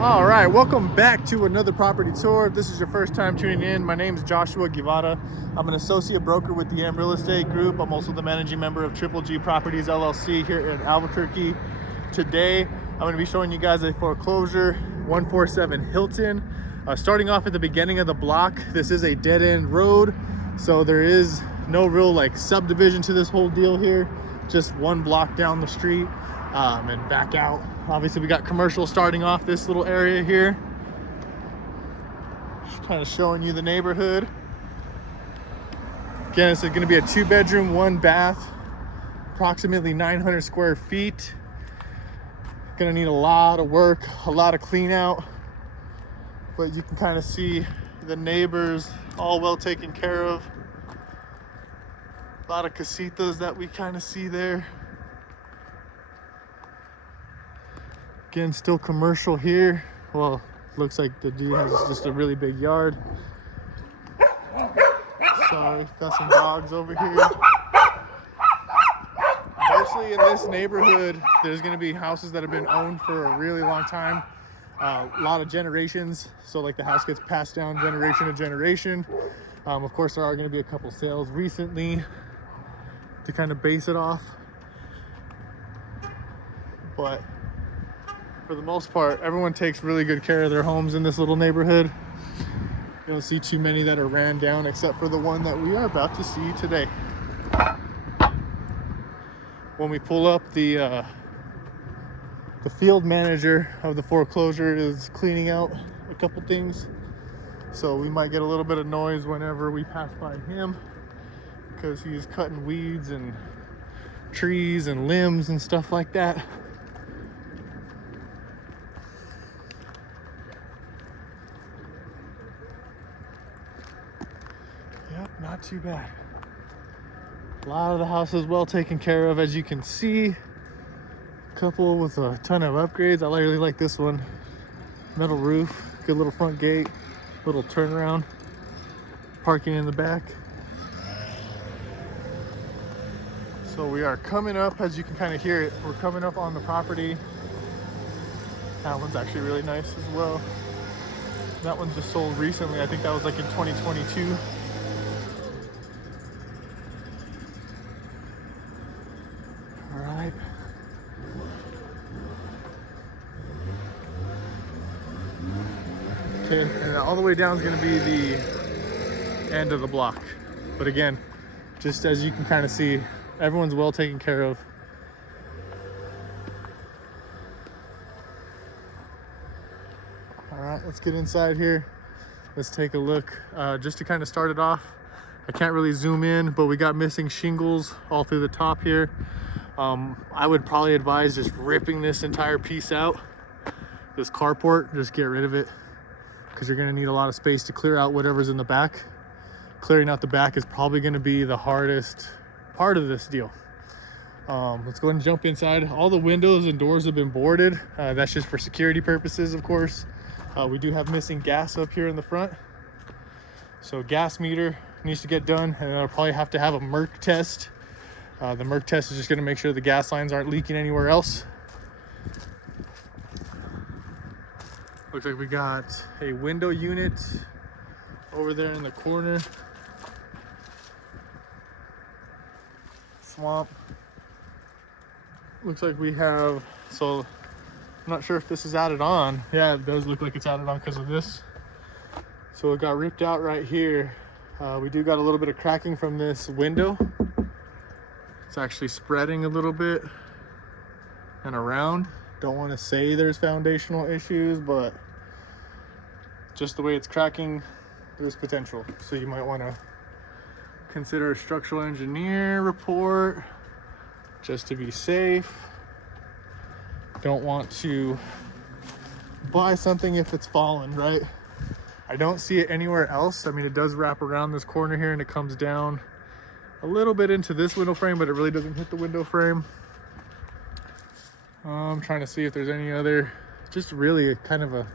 All right, welcome back to another property tour. If this is your first time tuning in, my name is Joshua Guevara. I'm an associate broker with the AM Real Estate Group. I'm also the managing member of Triple G Properties LLC here in Albuquerque. Today, I'm going to be showing you guys a foreclosure, 147 Hilton. Starting off at the beginning of the block, this is a dead-end road, so there is no real subdivision to this whole deal here. Just one block down the street and back out. Obviously, we got commercial starting off this little area here. Just kind of showing you the neighborhood. Again, this is going to be a 2-bedroom, 1-bath, approximately 900 square feet. Going to need a lot of work, a lot of clean out, but you can kind of see the neighbors all well taken care of. A lot of casitas that we kind of see there. Again, still commercial here. Well, looks like the dude has just a really big yard. Sorry, got some dogs over here. Mostly in this neighborhood, there's gonna be houses that have been owned for a really long time. A lot of generations. So the house gets passed down generation to generation. Of course, there are gonna be a couple sales recently to kind of base it off. But for the most part, everyone takes really good care of their homes in this little neighborhood. You don't see too many that are ran down, except for the one that we are about to see today. When we pull up, the field manager of the foreclosure is cleaning out a couple things. So we might get a little bit of noise whenever we pass by him, because he's cutting weeds and trees and limbs and stuff like that. Yep, not too bad. A lot of the house is well taken care of, as you can see. A couple with a ton of upgrades. I really like this one. Metal roof, good little front gate, little turnaround, parking in the back. So we are coming up, as you can kind of hear it, we're coming up on the property. That one's actually really nice as well. That one just sold recently. I think that was in 2022. All right. Okay, and all the way down is going to be the end of the block. But again, just as you can kind of see, everyone's well taken care of. All right, let's get inside here. Let's take a look. Just to kind of start it off, I can't really zoom in, but we got missing shingles all through the top here. I would probably advise just ripping this entire piece out, this carport, just get rid of it, because you're going to need a lot of space to clear out whatever's in the back. Clearing out the back is probably going to be the hardest part of this deal. Let's go ahead and jump inside. All the windows and doors have been boarded. That's just for security purposes, of course. We do have missing gas up here in the front, so gas meter needs to get done, and I'll probably have to have a MERC test. The MERC test is just going to make sure the gas lines aren't leaking anywhere else. Looks like we got a window unit over there in the corner. Swamp. Looks like we have, so I'm not sure if this is added on. Yeah, it does look like it's added on because of this. So it got ripped out right here. We do got a little bit of cracking from this window. It's actually spreading a little bit and around. Don't want to say there's foundational issues, but just the way it's cracking, there's potential. So you might want to consider a structural engineer report just to be safe. Don't want to buy something if it's fallen, right? I don't see it anywhere else. I mean, it does wrap around this corner here and it comes down a little bit into this window frame, but it really doesn't hit the window frame. I'm trying to see if there's any other, just really a kind of a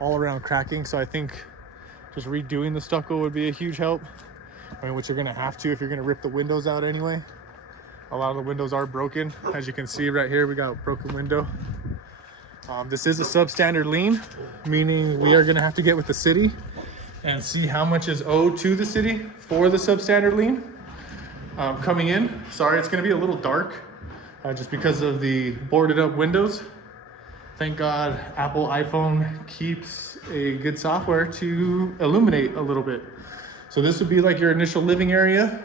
all-around cracking. So I think just redoing the stucco would be a huge help. I mean, which you're gonna have to if you're gonna rip the windows out anyway. A lot of the windows are broken. As you can see right here, we got a broken window. This is a substandard lien, meaning we are gonna have to get with the city and see how much is owed to the city for the substandard lien. Coming in, sorry, it's gonna be a little dark just because of the boarded up windows. Thank God Apple iPhone keeps a good software to illuminate a little bit. So this would be like your initial living area.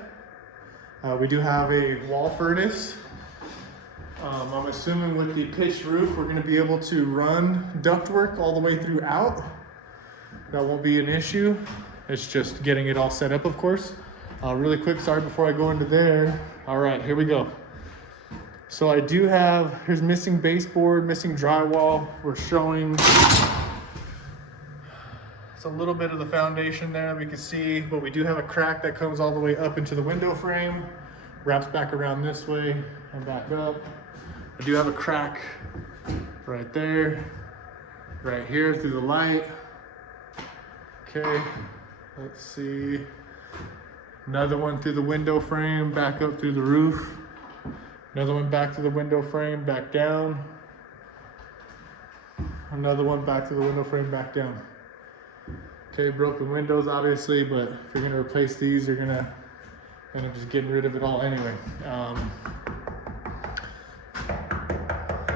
We do have a wall furnace. I'm assuming with the pitched roof, we're gonna be able to run ductwork all the way throughout. That won't be an issue. It's just getting it all set up, of course. Really quick, sorry, before I go into there. All right, here we go. So I do have, here's missing baseboard, missing drywall. We're showing, it's a little bit of the foundation there we can see, but we do have a crack that comes all the way up into the window frame, wraps back around this way and back up. I do have a crack right there, right here through the light. Okay, let's see. Another one through the window frame, back up through the roof. Another one back to the window frame, back down. Another one back to the window frame, back down. Okay, broken windows obviously, but if you're gonna replace these, you're gonna end up just getting rid of it all anyway.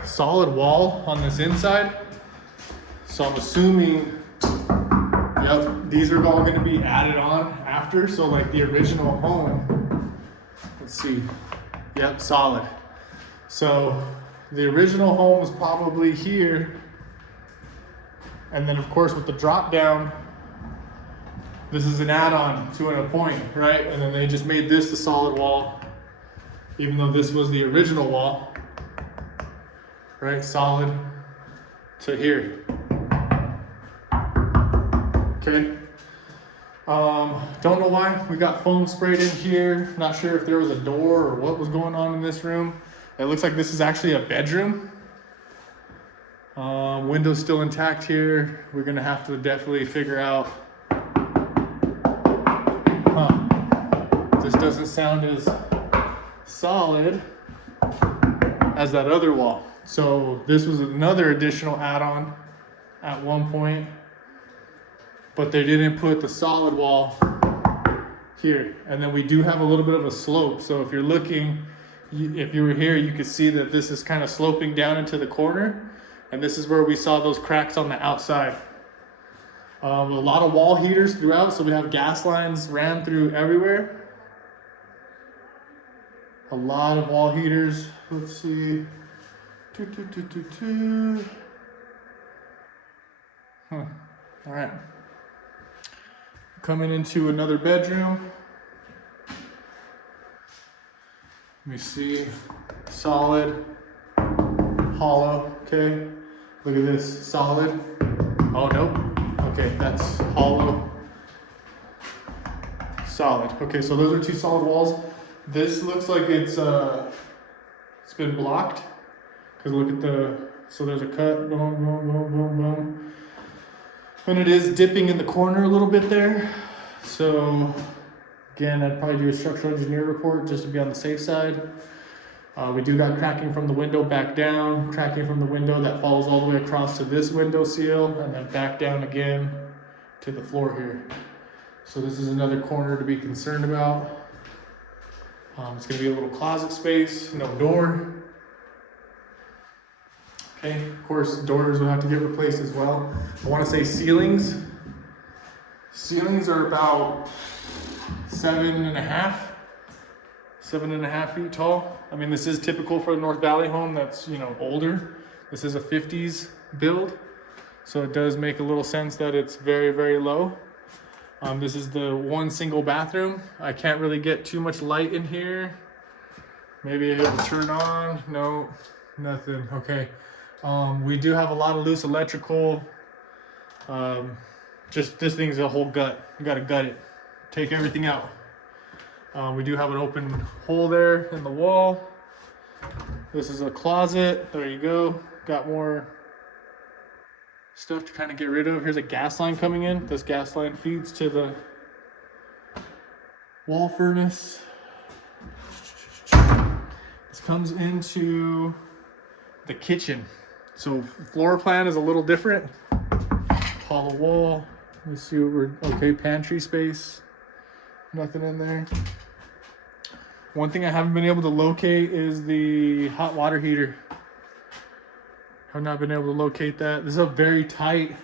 Solid wall on this inside. So I'm assuming, yep, these are all gonna be added on after. So like the original home, let's see. Yep, solid. So the original home was probably here. And then of course with the drop down, this is an add-on to a point, right? And then they just made this the solid wall, even though this was the original wall, right? Solid to here. Okay. Don't know why we got foam sprayed in here. Not sure if there was a door or what was going on in this room. It looks like this is actually a bedroom. Windows still intact here. We're gonna have to definitely figure out. This doesn't sound as solid as that other wall. So this was another additional add-on at one point, but they didn't put the solid wall here. And then we do have a little bit of a slope. So if you're looking, if you were here, you could see that this is kind of sloping down into the corner. And this is where we saw those cracks on the outside. A lot of wall heaters throughout. So we have gas lines ran through everywhere. A lot of wall heaters. Let's see. All right. Coming into another bedroom. Let me see. Solid. Hollow. Okay. Look at this. Solid. Oh, nope. Okay, that's hollow. Solid. Okay, so those are two solid walls. This looks like it's been blocked. Because look at the, so there's a cut. Boom, boom, boom, boom, boom. And it is dipping in the corner a little bit there. So again, I'd probably do a structural engineer report just to be on the safe side. We do got cracking from the window back down, cracking from the window that falls all the way across to this window seal, and then back down again to the floor here. So this is another corner to be concerned about. It's gonna be a little closet space, no door. Okay, of course, doors will have to get replaced as well. I wanna say ceilings. Ceilings are about 7.5 feet tall. I mean, this is typical for a North Valley home that's, you know, older. This is a 50s build. So it does make a little sense that it's very, very low. This is the one single bathroom. I can't really get too much light in here. Maybe it'll turn on. No, nothing. Okay. We do have a lot of loose electrical. Just this thing's a whole gut. You gotta gut it. Take everything out. We do have an open hole there in the wall. This is a closet. There you go. Got more stuff to kind of get rid of. Here's a gas line coming in. This gas line feeds to the wall furnace. This comes into the kitchen. So floor plan is a little different. Hollow wall. Let's see what we're, okay, pantry space. Nothing in there. One thing I haven't been able to locate is the hot water heater. I've not been able to locate that. This is a very tight,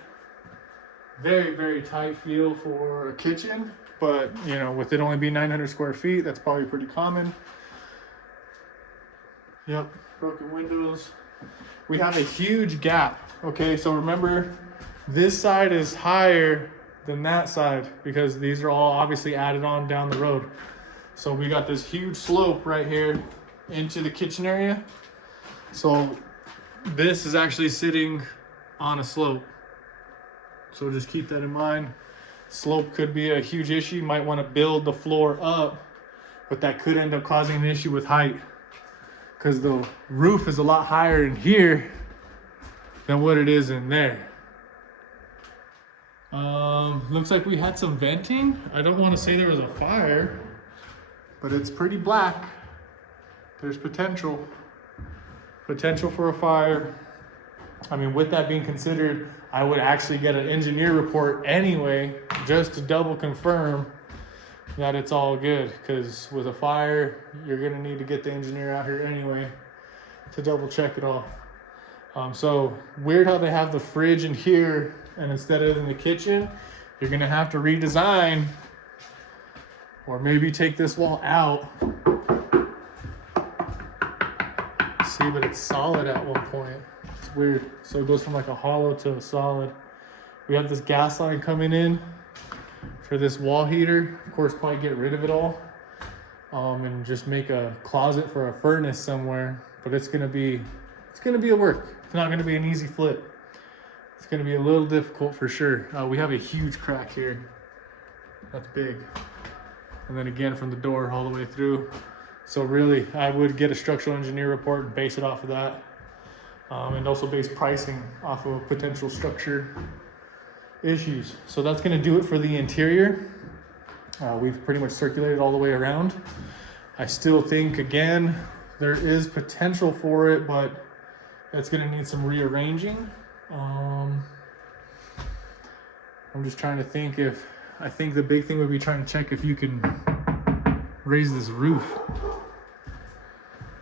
very tight feel for a kitchen, but you know, with it only being 900 square feet, that's probably pretty common. Yep, broken windows. We have a huge gap. Okay, so remember, this side is higher than that side because these are all obviously added on down the road. So we got this huge slope right here into the kitchen area. So this is actually sitting on a slope. So just keep that in mind. Slope could be a huge issue. You might want to build the floor up, but that could end up causing an issue with height because the roof is a lot higher in here than what it is in there. Looks like we had some venting. I don't want to say there was a fire, but it's pretty black. There's potential for a fire. I mean, with that being considered, I would actually get an engineer report anyway, just to double confirm that it's all good. Because with a fire, you're gonna need to get the engineer out here anyway to double check it all. So weird how they have the fridge in here, and instead of in the kitchen, you're gonna have to redesign, or maybe take this wall out. See, but it's solid at one point. It's weird. So it goes from like a hollow to a solid. We have this gas line coming in for this wall heater. Of course, probably get rid of it all, and just make a closet for a furnace somewhere. But it's gonna be a work. It's not gonna be an easy flip. It's gonna be a little difficult for sure. We have a huge crack here. That's big. And then again from the door all the way through. So really, I would get a structural engineer report and base it off of that. And also base pricing off of potential structure issues. So that's gonna do it for the interior. We've pretty much circulated all the way around. I still think, again, there is potential for it, but it's gonna need some rearranging. I'm just trying to think I think the big thing would be trying to check if you can raise this roof,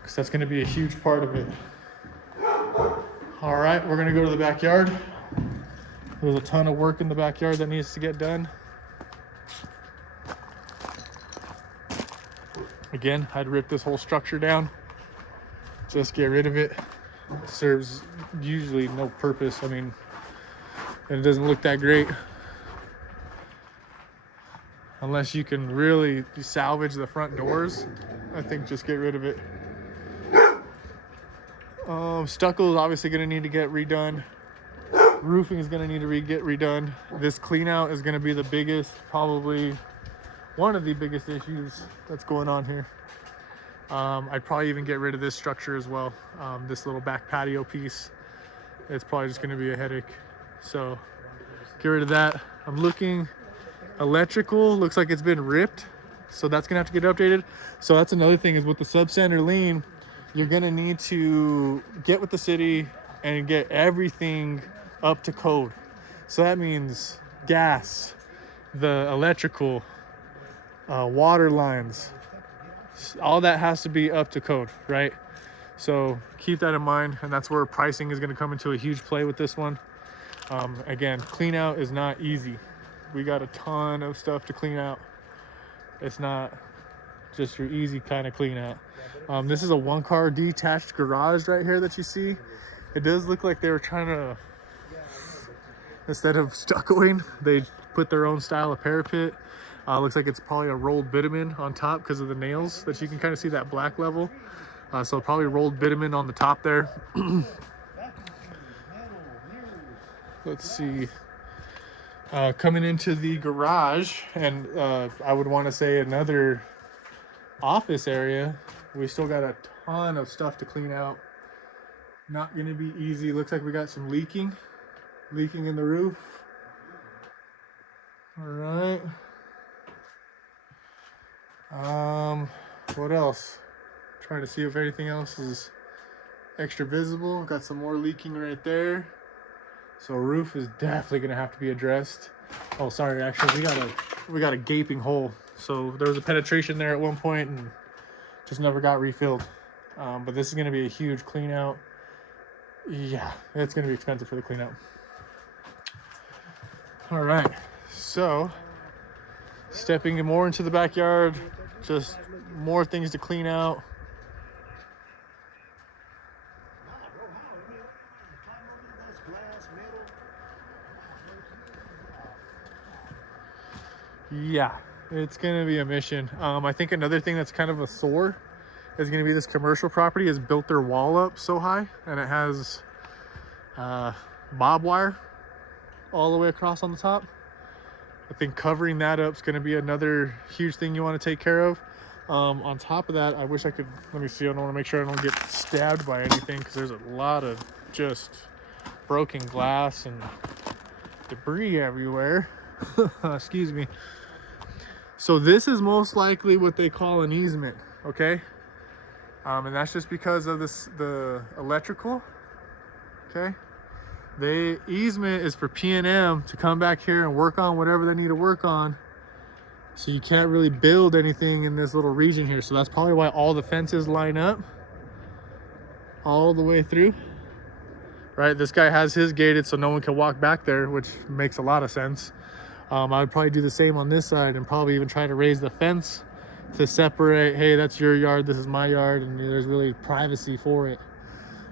because that's going to be a huge part of it. All right, we're going to go to the backyard. There's a ton of work in the backyard that needs to get done. Again, I'd rip this whole structure down, just get rid of it. It serves usually no purpose. I mean, and it doesn't look that great unless you can really salvage the front doors. I think just get rid of it. Stucco is obviously going to need to get redone. Roofing is going to need to get redone. This clean out is going to be the biggest, probably one of the biggest issues that's going on here. I'd probably even get rid of this structure as well. This little back patio piece, it's probably just going to be a headache. So get rid of that. I'm looking. Electrical looks like it's been ripped, so that's gonna have to get updated. So that's another thing, is with the substandard lien, you're gonna need to get with the city and get everything up to code. So that means gas, the electrical, water lines, all that has to be up to code, right? So keep that in mind, and that's where pricing is gonna come into a huge play with this one. Again, clean out is not easy. We got a ton of stuff to clean out. It's not just your easy kind of clean out. This is a one-car detached garage right here that you see. It does look like they were trying to, instead of stuccoing, they put their own style of parapet. Looks like it's probably a rolled bitumen on top because of the nails that you can kind of see that black level. So probably rolled bitumen on the top there. Let's see. Coming into the garage, and I would want to say another office area, we still got a ton of stuff to clean out. Not going to be easy. Looks like we got some leaking in the roof. All right. What else? Trying to see if anything else is extra visible. Got some more leaking right there. So roof is definitely gonna have to be addressed. Oh, sorry, actually we got a gaping hole. So there was a penetration there at one point and just never got refilled. But this is gonna be a huge clean out. Yeah, it's gonna be expensive for the clean out. All right, so stepping more into the backyard, just more things to clean out. Yeah, it's gonna be a mission. I think another thing that's kind of a sore is gonna be this commercial property has built their wall up so high, and it has bob wire all the way across on the top. I think covering that up is gonna be another huge thing you wanna take care of. On top of that, I wish I could, let me see, I don't wanna make sure I don't get stabbed by anything because there's a lot of just broken glass and debris everywhere. Excuse me. So this is most likely what they call an easement, okay? And that's just because of the electrical, okay? The easement is for P&M to come back here and work on whatever they need to work on. So you can't really build anything in this little region here. So that's probably why all the fences line up all the way through, right? This guy has his gated so no one can walk back there, which makes a lot of sense. I would probably do the same on this side and probably even try to raise the fence to separate, hey, that's your yard, this is my yard, and there's really privacy for it.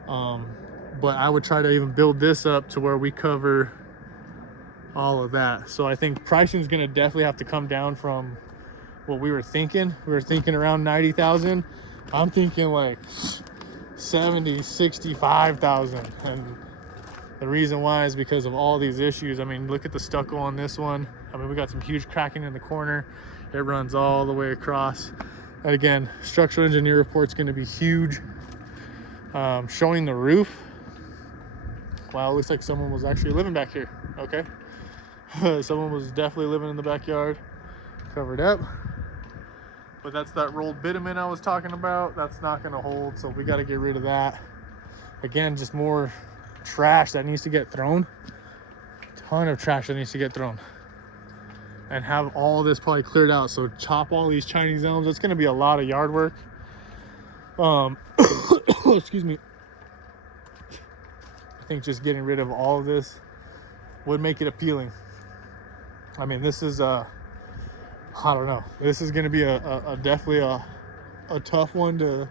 But I would try to even build this up to where we cover all of that. So I think pricing is going to definitely have to come down from what we were thinking. We were thinking around 90,000. I'm thinking like 70, 65,000. And the reason why is because of all these issues. I mean, look at the stucco on this one. I mean, we got some huge cracking in the corner. It runs all the way across. And again, structural engineer report's going to be huge. Showing the roof. Wow, it looks like someone was actually living back here. Okay. Someone was definitely living in the backyard, covered up. But that's that rolled bitumen I was talking about. That's not going to hold, so we got to get rid of that. Again, just more trash that needs to get thrown. Ton of trash that needs to get thrown. And have all this probably cleared out. So chop all these Chinese elms. It's going to be a lot of yard work. Excuse me. I think just getting rid of all of this would make it appealing. I mean, this is I don't know. This is going to be a definitely a tough one to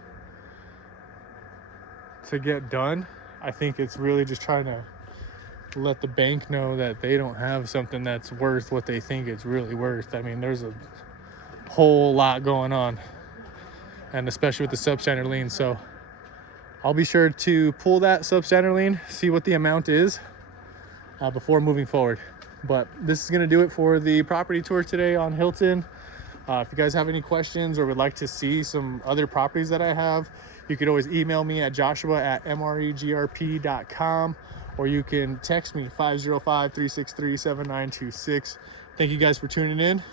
get done. I think it's really just trying to let the bank know that they don't have something that's worth what they think it's really worth. I mean, there's a whole lot going on, and especially with the substandard lien. So I'll be sure to pull that substandard lien, see what the amount is before moving forward. But this is going to do it for the property tour today on Hilton. If you guys have any questions or would like to see some other properties that I have, you could always email me at joshua@mregrp.com, or you can text me 505-363-7926. Thank you guys for tuning in,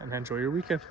and enjoy your weekend.